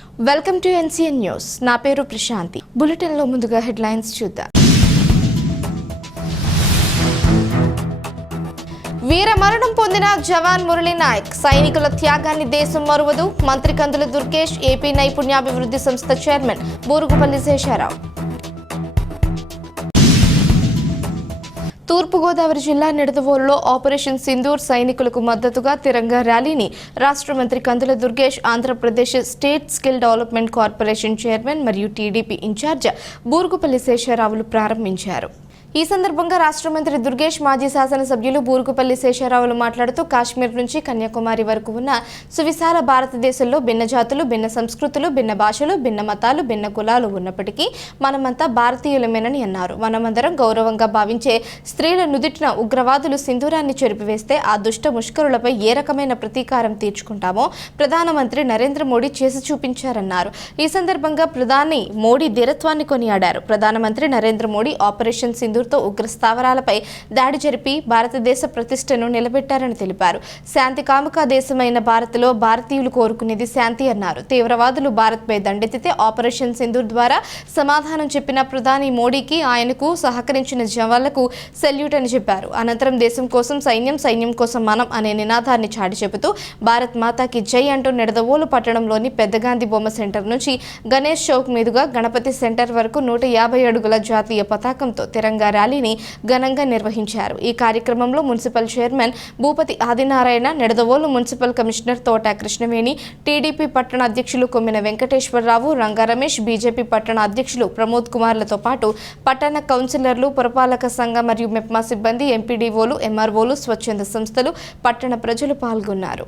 Welcome to NCN news. నా పేరు Prashanti. Bulletin లో ముందుగా హెడ్లైన్స్ చూద్దాం. వీర మరణం పొందిన జవాన్ మురళీ నాయక్. సైనికుల త్యాగాన్ని దేశం మరువదు. మంత్రి కందుల దుర్గేష్. ఏపీ నైపుణ్యాభివృద్ధి సంస్థ చైర్మన్ బూరుగుపల్లి శేషారావు. తూర్పుగోదావరి జిల్లా నిడదవోలులో ఆపరేషన్ సింధూర్ సైనికులకు మద్దతుగా తిరంగా ర్యాలీని రాష్ట్ర మంత్రి Kandula Durgesh, Andhra Pradesh state skill development corporation chairman మరియు టీడీపీ ఇన్ఛార్జ్ బూరుగుపల్లి శేషారావులు ప్రారంభించారు. ఈ సందర్భంగా రాష్ట్ర మంత్రి దుర్గేష్, మాజీ శాసనసభ్యులు బూరుగుపల్లి శేషారావులు మాట్లాడుతూ కాశ్మీర్ నుంచి కన్యాకుమారి వరకు ఉన్న సువిశాల భారతదేశంలో భిన్న జాతులు, భిన్న సంస్కృతులు, భిన్న భాషలు, భిన్న మతాలు, భిన్న కులాలు ఉన్నప్పటికీ మనమంతా భారతీయులమేనని అన్నారు. మనమందరం గౌరవంగా భావించే స్త్రీల నుదిటిన ఉగ్రవాదులు సింధూరాన్ని చెరిపివేస్తే ఆ దుష్ట ముష్కరులపై ఏ రకమైన ప్రతీకారం తీర్చుకుంటామో ప్రధానమంత్రి నరేంద్ర మోడీ చేసి చూపించారన్నారు. ఈ సందర్భంగా ప్రధాని మోడీ ధీరత్వాన్ని కొనియాడారు. ప్రధానమంత్రి నరేంద్ర మోడీ ఆపరేషన్ సింధూర్ తో ఉగ్ర స్థావరాలపై దాడి జరిపి భారతదేశ ప్రతిష్టను నిలబెట్టారని తెలిపారు. శాంతి కాముక దేశమైన భారత్లో భారతీయులు కోరుకునేది శాంతి అన్నారు. తీవ్రవాదులు భారత్పై దండెత్తితే ఆపరేషన్ సింధూర్ ద్వారా సమాధానం చెప్పిన ప్రధాని మోడీకి, ఆయనకు సహకరించిన జవాన్లకు సెల్యూట్ అని చెప్పారు. అనంతరం దేశం కోసం సైన్యం, సైన్యం కోసం మనం అనే నినాదాన్ని చాటి చెబుతూ భారత్ మాతాకి జై అంటూ నిడదవోలు పట్టణంలోని పెద్దగాంధీ బొమ్మ సెంటర్ నుంచి గణేష్ చౌక్ మీదుగా గణపతి సెంటర్ వరకు 150 అడుగుల జాతీయ పతాకంతో తిరంగా ర్యాలీని ఘనంగా నిర్వహించారు. ఈ కార్యక్రమంలో municipal chairman Bhupathi Adinarayana, Nidadavolu municipal commissioner తోట కృష్ణవేణి, టీడీపీ పట్టణ అధ్యక్షులు కొమ్మిన వెంకటేశ్వరరావు, రంగా రమేష్, బీజేపీ పట్టణ అధ్యక్షులు ప్రమోద్ కుమార్లతో పాటు పట్టణ కౌన్సిలర్లు, పురపాలక సంఘ మరియు మెప్మా సిబ్బంది, ఎంపీడీఓలు, ఎంఆర్ఓలు, స్వచ్ఛంద సంస్థలు, పట్టణ ప్రజలు పాల్గొన్నారు.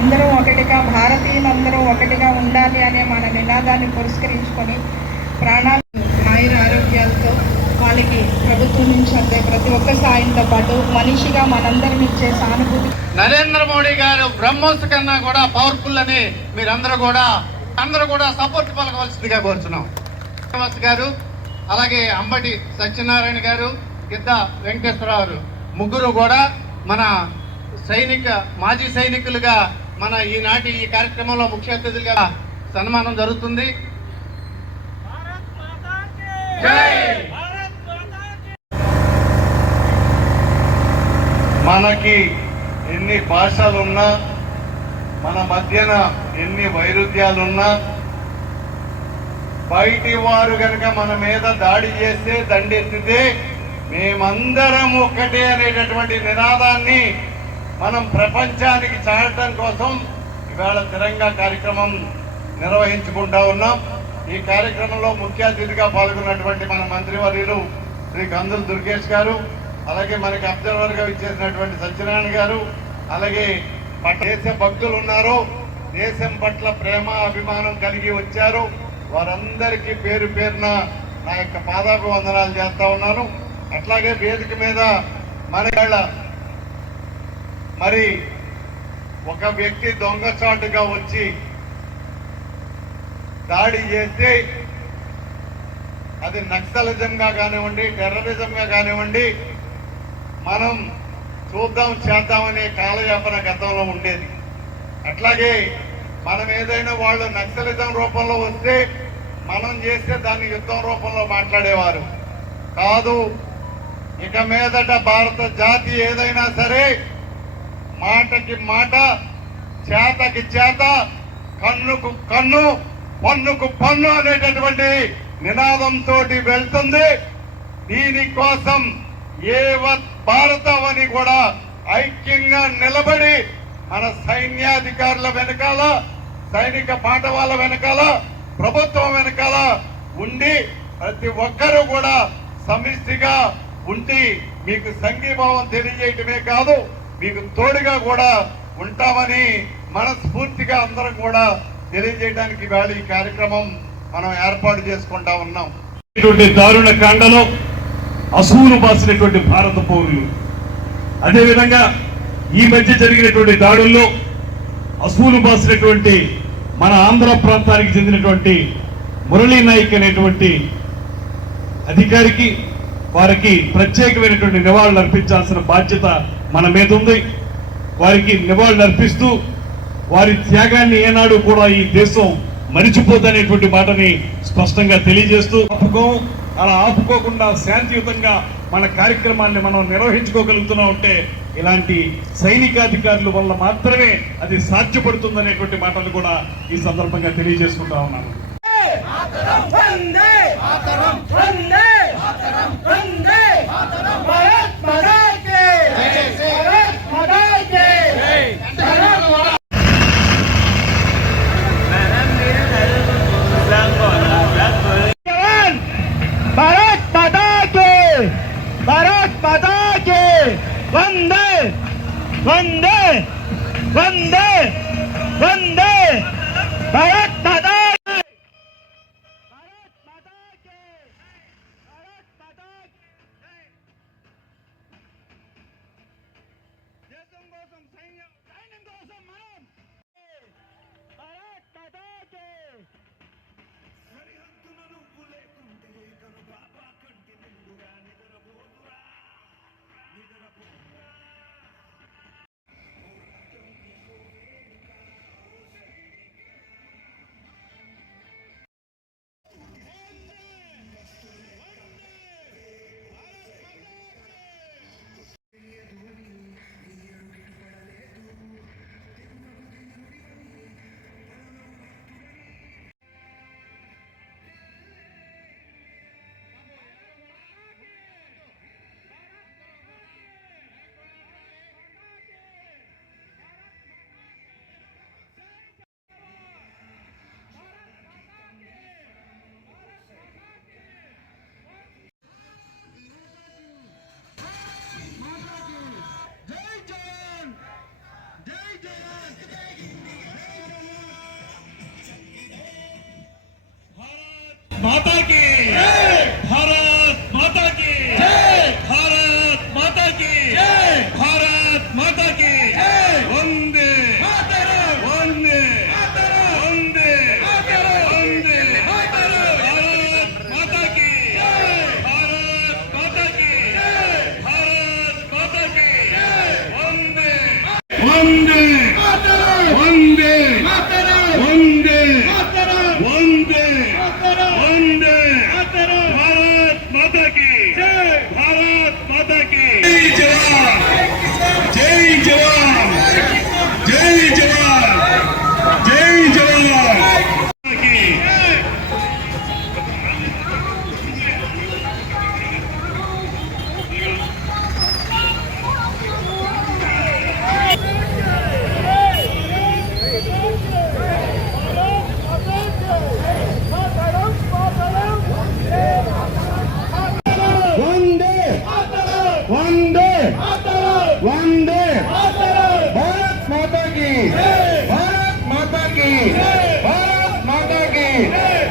అందరూ ఒకటిగా, భారతీయులందరూ ఒకటిగా ఉండాలి అనే మన నినాదాన్ని పురస్కరించుకొని ప్రాణాలు, ఆయుర ఆరోగ్యాలతో వాళ్ళకి ప్రభుత్వం నుంచి అందే ప్రతి ఒక్క సాయంతో పాటు మనిషిగా మనందరం ఇచ్చే సానుభూతి. నరేంద్ర మోడీ గారు బ్రహ్మోస్ కన్నా కూడా పవర్ఫుల్ అని మీరందరూ కూడా సపోర్ట్ పలకవలసిందిగా కోరుతున్నాం. గారు, అలాగే అంబటి సత్యనారాయణ గారు, గిద్ద వెంకటేశ్వరరావు ముగ్గురు కూడా మన మాజీ సైనికులుగా మన ఈనాటి ఈ కార్యక్రమంలో ముఖ్య అతిథులుగా సన్మానం జరుగుతుంది. మనకి ఎన్ని భాషలున్నా, మన మధ్యన ఎన్ని వైరుధ్యాలున్నా, బయటి వారు గనక మన మీద దాడి చేస్తే, దండెత్తితే మేమందరం ఒక్కటే అనేటటువంటి నినాదాన్ని మనం ప్రపంచానికి చాటడం కోసం ఇవాళ తిరంగా కార్యక్రమం నిర్వహించుకుంటా ఉన్నాం. ఈ కార్యక్రమంలో ముఖ్య అతిథిగా పాల్గొన్నటువంటి మన మంత్రివర్యులు శ్రీ కందుల దుర్గేష్ గారు, అలాగే మనకి అబ్జర్వర్గా ఇచ్చేసినటువంటి సత్యనారాయణ గారు, అలాగే దేశ భక్తులు ఉన్నారు, దేశం పట్ల ప్రేమ అభిమానం కలిగి వచ్చారు, వారందరికీ పేరు పేరున నా యొక్క పాదాభివందనాలు చేస్తా ఉన్నాను. అట్లాగే వేదిక మీద మరి ఒక వ్యక్తి దొంగచాటుగా వచ్చి దాడి చేస్తే అది నక్సలిజంగా కానివ్వండి, టెర్రరిజంగా కానివ్వండి, మనం చూద్దాం చేద్దామనే కాలయాపన గతంలో ఉండేది. అట్లాగే మనం ఏదైనా వాళ్ళు నక్సలిజం రూపంలో వస్తే మనం చేస్తే దాన్ని యుద్ధం రూపంలో మాట్లాడేవారు కాదు. ఇక మీదట భారత జాతి ఏదైనా సరే మాటకి మాట, చేతకి చేత, కన్నుకు కన్ను, పన్నుకు పన్ను అనేటటువంటి నినాదంతో వెళ్తుంది. దీనికోసం భారతవని కూడా ఐక్యంగా నిలబడి మన సైన్యాధికారుల వెనకాల, సైనిక పాఠవాళ్ళ వెనకాల, ప్రభుత్వం వెనకాల ఉండి ప్రతి ఒక్కరూ కూడా సమిష్టిగా ఉండి మీకు సంఘీభావం తెలియజేయటమే కాదు, మీకు తోడుగా కూడా ఉంటామని మనస్ఫూర్తిగా అందరం కూడా తెలియజేయడానికి ఇవాళ ఈ కార్యక్రమం మనం ఏర్పాటు చేసుకుంటా ఉన్నాం. దారుణ కాండలో అసూలు బాసినటువంటి భారత పౌరులు అదేవిధంగా ఈ మధ్య జరిగినటువంటి దాడుల్లో అసూలు బాసినటువంటి మన ఆంధ్ర ప్రాంతానికి చెందినటువంటి మురళీ నాయక్ అనేటువంటి అధికారికి వారికి ప్రత్యేకమైనటువంటి నివాళులు అర్పించాల్సిన బాధ్యత మన మీద ఉంది. వారికి నివాళులు అర్పిస్తూ వారి త్యాగాన్ని ఏనాడు కూడా ఈ దేశం మరిచిపోదనేటువంటి మాటని స్పష్టంగా తెలియజేస్తూ అలా ఆపుకోకుండా శాంతియుతంగా మన కార్యక్రమాన్ని మనం నిర్వహించుకోగలుగుతున్నాం అంటే ఇలాంటి సైనికాధికారుల వల్ల మాత్రమే అది సాధ్యపడుతుందనేటువంటి మాటలు కూడా ఈ సందర్భంగా తెలియజేసుకుంటా ఉన్నాను. वंदे वंदे वंदे वंदे भारत माता की भारत माता की भारत माता की देशం కోసం సైన్యం కోసం మనం भारत माता की సరిహద్దులను లేకుంటే కను బాబా కంటి నిండుగా నిద్రపోదురా माता की भारत माता की भारत माता की भारत माता की वंदे वंदे वंदे वंदे भारत माता की भारत माता की भारत माता की वंदे वंदे वंदे वंदे वंदे वंदे भारत माता की भारत माता की जय जवान जय जवान जय जवान की वंदे वंदे भारत माता की भारत माता की भारत माता की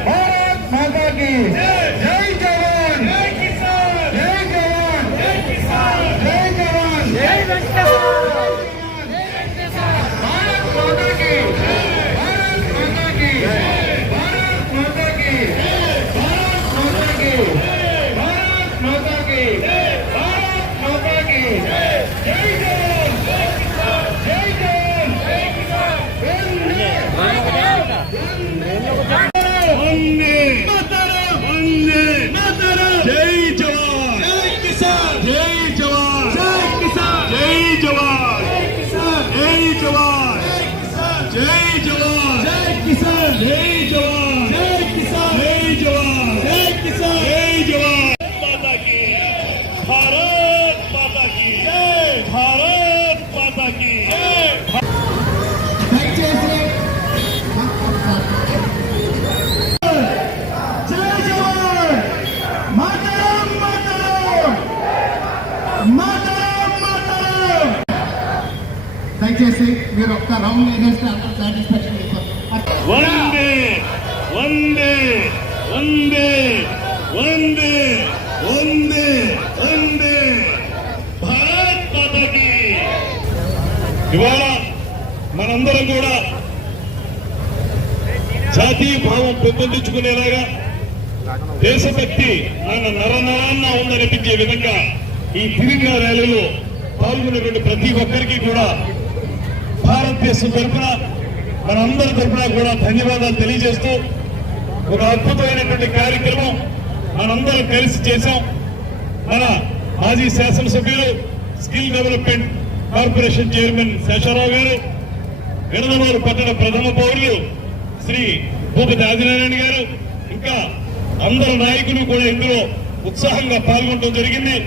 भारत माता की जय जवान जय किसान जय जवान जय किसान जय जवान जय भारत माता की भारत माता की भारत माता की भारत माता की भारत माता की దయచేసి మీరు ఒక్క రౌండ్ వేసేస్తే అంత సాటిస్ఫాక్షన్ వందే వందే వందే వందే వందే వందే భారత్ మాతా కీ ఇవాళ మనందరం కూడా జాతీయ భావం పెంపొందించుకునేలాగా దేశభక్తి మన నరనరాన్న ఉందనిపించే విధంగా ఈ తిరంగా ర్యాలీలో పాల్గొన్నటువంటి ప్రతి ఒక్కరికి కూడా భారతదేశం తరఫున మనందరి తరఫున కూడా ధన్యవాదాలు తెలియజేస్తూ ఒక అద్భుతమైనటువంటి కార్యక్రమం మనందరం కలిసి చేశాం. మన మాజీ శాసనసభ్యులు skill development corporation chairman Sesha Rao గారు, వినదవారు పట్టణ ప్రథమ పౌరులు శ్రీ భూపతి ఆదినారాయణ గారు, ఇంకా అందరు నాయకులు కూడా ఇందులో ఉత్సాహంగా పాల్గొనడం జరిగింది.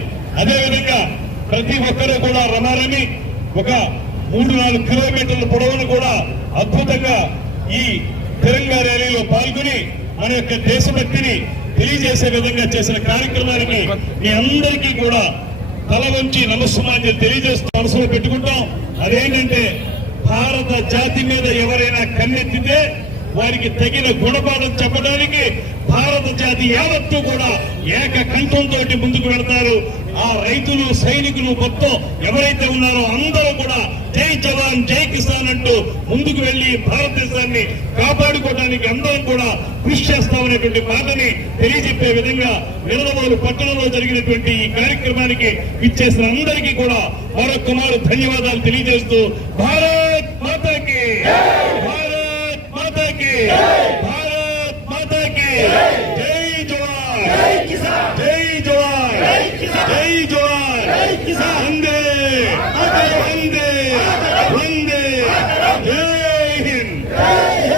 అదేవిధంగా ప్రతి ఒక్కరూ కూడా రమారమి ఒక 3-4 కిలోమీటర్ల పొడవును కూడా అద్భుతంగా ఈ తిరంగా ర్యాలీలో పాల్గొని మన యొక్క దేశభక్తిని తెలియజేసే విధంగా చేసిన కార్యక్రమానికి మీ అందరికీ కూడా తల వంచి నమస్సుమాన్యం తెలియజేస్తూ మనసులో పెట్టుకుంటాం. అదేంటంటే భారత జాతి మీద ఎవరైనా కన్నెత్తితే వారికి తగిన గుణపాఠం చెప్పడానికి భారత జాతి యావత్తు కూడా ఏక కంఠంతో ముందుకు వెళతారు. ఆ రైతులు, సైనికులు మొత్తం ఎవరైతే ఉన్నారో అందరూ కూడా జై జవాన్ జై కిసాన్ అంటూ ముందుకు వెళ్లి భారతదేశాన్ని కాపాడుకోవడానికి అందరం కూడా కృషి చేస్తామనేటువంటి మాటని తెలియజెప్పే విధంగా నిడదవోలు పట్టణంలో జరిగినటువంటి ఈ కార్యక్రమానికి ఇచ్చేసిన అందరికీ కూడా మరొక మారు ధన్యవాదాలు తెలియజేస్తూ భారత్ మాతాకి, భారత్ మాతాకి, భారత్ మాతాకి, జై జవాన్ జై జవాన్ జై జవాన్.